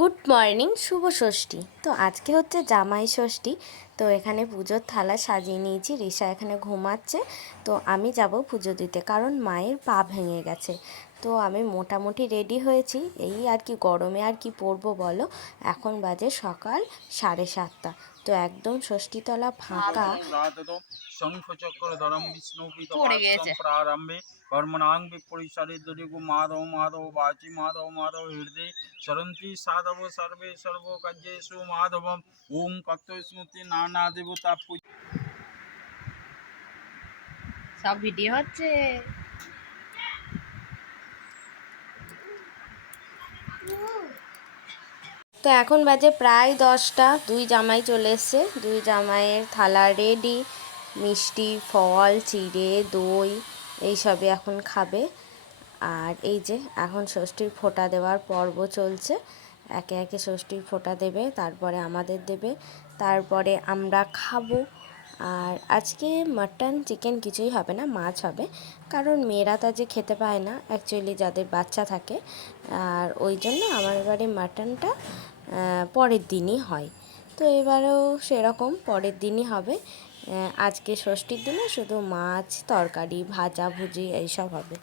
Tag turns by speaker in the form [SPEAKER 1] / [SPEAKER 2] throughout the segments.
[SPEAKER 1] Good morning শুভ ষষ্ঠী। তো আজকে হচ্ছে জামাই ষষ্ঠী তো এখানে পুজোর থালা সাজিয়ে নিয়েছি রিসা এখানে ঘুমাচ্ছে তো আমি যাব পুজো দিতে কারণ মায়ের পা ভেঙে গেছে। তো আমি মোটামুটি রেডি হয়েছি এই আর কি গরমে আর কি পরবো বলো? এখন বাজে সকাল সাড়ে সাতটা তো একদম ষষ্ঠীতলা ফাঁকা।
[SPEAKER 2] প্রারম্ভে কর্মণাং বিপরিসরে দরিগু মাধব মাধব বাচি মাধব মাধব হৃদয় সরন্তি সাধব সর্বে সর্বকার্যেষু মাধবম ওম কত স্মৃতি নানা দেবতা পূজ
[SPEAKER 1] সব ভিডিও হচ্ছে। তো এখন বাজে প্রায় দশটা। দুই জামাই চলে এসছে। দুই জামাইয়ের থালা রেডি মিষ্টি ফল চিড়ে দই। এইসবই এখন খাবে। আর এই যে এখন ষষ্ঠীর ফোঁটা দেওয়ার পর্ব চলছে। একে একে ষষ্ঠীর ফোঁটা দেবে, তারপরে আমাদের দেবে, তারপরে আমরা খাব। আর আজকে মাটন, চিকেন কিছুই হবে না, মাছ হবে। কারণ মেয়েরা তা যে খেতে পায় না অ্যাকচুয়ালি যাদের বাচ্চা থাকে। আর ওই জন্য আমার এবারে মাটনটা পরের দিনই হয়। তো এবারেও সেরকম, পরের দিনই হবে। আজকে ষষ্ঠীর দিনে শুধু মাছ তরকারি ভাজা ভুজি এইসব হবে।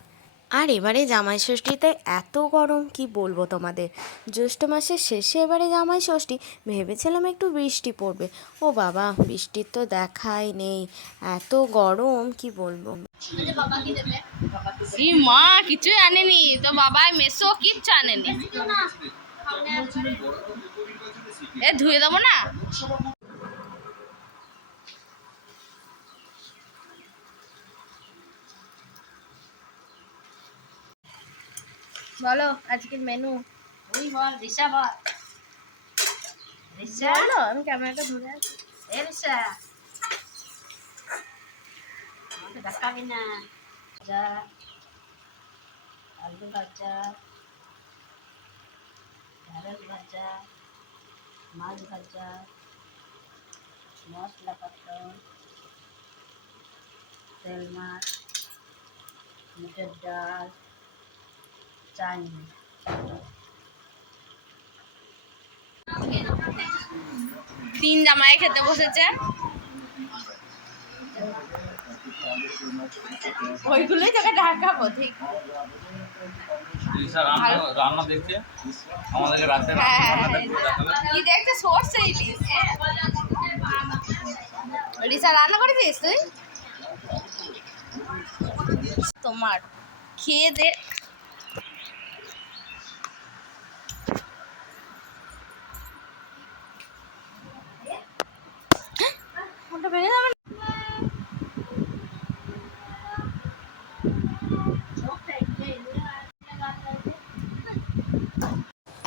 [SPEAKER 1] আর এবারে জামাই ষষ্ঠীতে এত গরম কি বলব তোমাদের? জ্যৈষ্ঠ মাসের শেষে এবারে জামাই ষষ্ঠী ভেবেছিলাম একটু বৃষ্টি পড়বে। ও বাবা বৃষ্টির তো দেখাই নেই। এত গরম কি বলব? মা কিছু আনেনি। তো বাবাই মেসো কিচ্ছু আনেনি। এ ধুয়ে দেবো না? বলো আজকের মেনু তুই বল রিসা বল রিসা বলো আমি ক্যামেরাটা ধরে আছি। এ রিসা আমাকে দেখাবি না। ভাজা আলু ভাজা। ঢেঁড়স ভাজা। মাছ ভাজা। মশলা পাতন তেল মাছ। মুটের ডাল। চাটনি তিন জামাই খেতে বসেছে। ওইগুলোই তোকে ঢাকাবো ঠিক?
[SPEAKER 3] রান্না দেখছে আমাদেরকে রাতে হ্যাঁ
[SPEAKER 1] কি দেখতে? সর্ষে ইলিশ রিসা রান্না করেছিস তুই? তোমার খেয়ে দে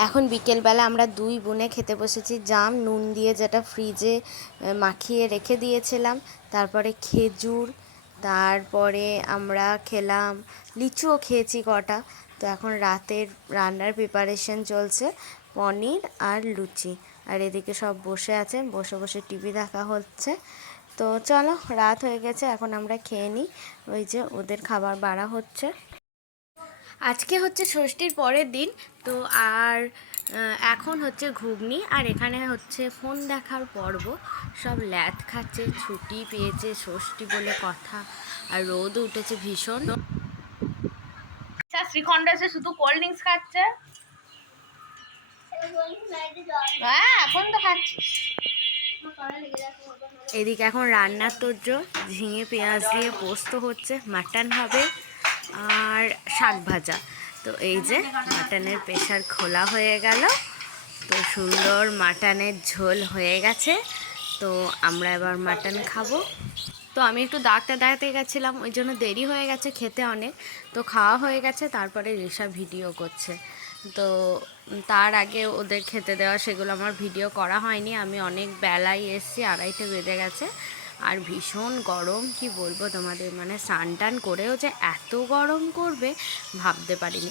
[SPEAKER 1] এখন বিকেলবেলা আমরা দুই বোনে খেতে বসেছি। জাম, নুন দিয়ে যেটা ফ্রিজে মাখিয়ে রেখে দিয়েছিলাম। তারপরে খেজুর, তারপরে আমরা খেলাম, লিচুও খেয়েছি কটা। তো এখন রাতের রান্নার প্রিপারেশন চলছে। পনির আর লুচি। আর এদিকে সব বসে আছে, বসে বসে টিভি দেখা হচ্ছে। তো চলো, রাত হয়ে গেছে, এখন আমরা খেয়ে নিই। ওই যে ওদের খাবার বাড়া হচ্ছে। আজকে হচ্ছে ষষ্ঠীর পরের দিন, তো আর এখন হচ্ছে ঘুগনি, আর এখানে হচ্ছে ফোন দেখার পর্ব। সব ল্যাদ খাচ্ছে, ছুটি পেয়েছে, ষষ্ঠী বলে কথা, আর রোদ উঠেছে ভীষণ। আচ্ছা শ্রীখণ্ড এসে শুধু কোল্ড ড্রিঙ্কস খাচ্ছে? হ্যাঁ এখন তো এদিকে এখন রান্নার তোর ঝিঙে পেঁয়াজ দিয়ে পোস্ত হচ্ছে, মাটন হবে আর শাক ভাজা। তো এই যে মাটনের প্রেশার খোলা হয়ে গেল, তো সুন্দর মাটনের ঝোল হয়ে গেছে, তো আমরা এবার মাটন খাব। তো আমি একটু ডাক্তার দেখাতে গেছিলাম, ওই জন্য দেরি হয়ে গেছে খেতে অনেক। তো খাওয়া হয়ে গেছে, তারপরে রেশা ভিডিও করছে। তো তার আগে ওদের খেতে দেওয়া সেগুলো আমার ভিডিও করা হয়নি। আমি অনেক বেলায় এসছি, আড়াইটে বেজে গেছে। আর ভীষণ গরম, কি বলব তোমাদের? মানে স্নান টান করেও যে এত গরম করবে ভাবতে পারিনি।